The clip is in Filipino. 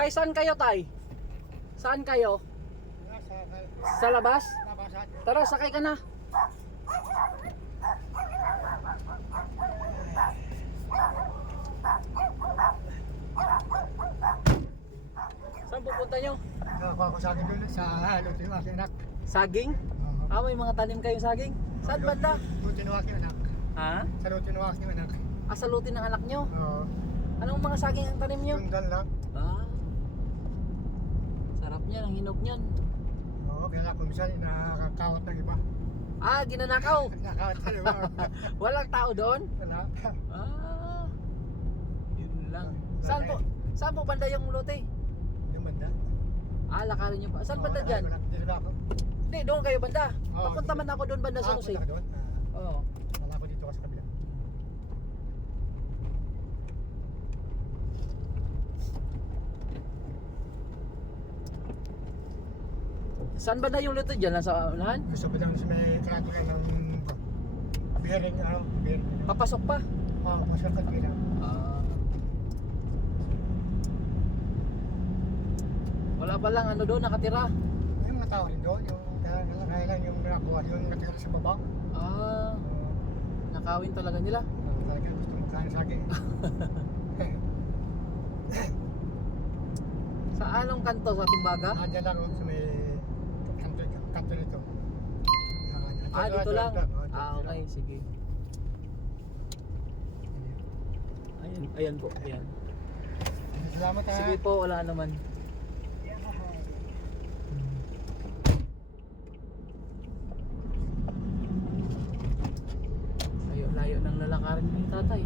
Tay, saan kayo, Tay? Saan kayo? Sa labas? Tara, sakay ka na. Saan pupunta nyo? Ako sa akin doon sa luto yung aking anak. Saging? Ah, may mga tanim kayong saging? Saan banda? Luto yung aking anak. Ha? Sa luto yung aking anak. Ah, salutin ng anak nyo? Oo. Anong mga saging ang tanim nyo? Tundan lang. Ah, sarap niyan, ang hinog niyan. Oo, kaya kung minsan nakakawat ng iba. Ah, ginanakaw. Nakakawat ng iba. Walang tao doon? Wala. Ah, yun lang. Saan po banda yung lote? Yung banda. Ah, lakarin nyo pa. Saan banda dyan? Dito na ako. Hindi, doon kayo banda. Oo, Papunta man ako doon banda sa punta Jose. ka doon. Oo. Wala ako dito ka sa kabila. Saan banda yung lote dyan? Nasa unahan? Gusto ba lang sa may krato ka ng bearing, bearing. Papasok pa? Oo, masarap ka kabila. Ah. Wala pa lang ano doon nakatira. Yung mga tao rin doon, yung kaya lang yung nakuha, yung natira sa baba. Ah, nakawin talaga nila. Talaga gusto mo kain sa akin. Sa anong kanto sa Timbaga? Diyan lang sa may kanto nito. Ah, dito lang. Ah, okay, sige. Ayan, ayan po, ayan. Salamat ha. Sige po, wala naman. Layo ng lalakarin ni tatay.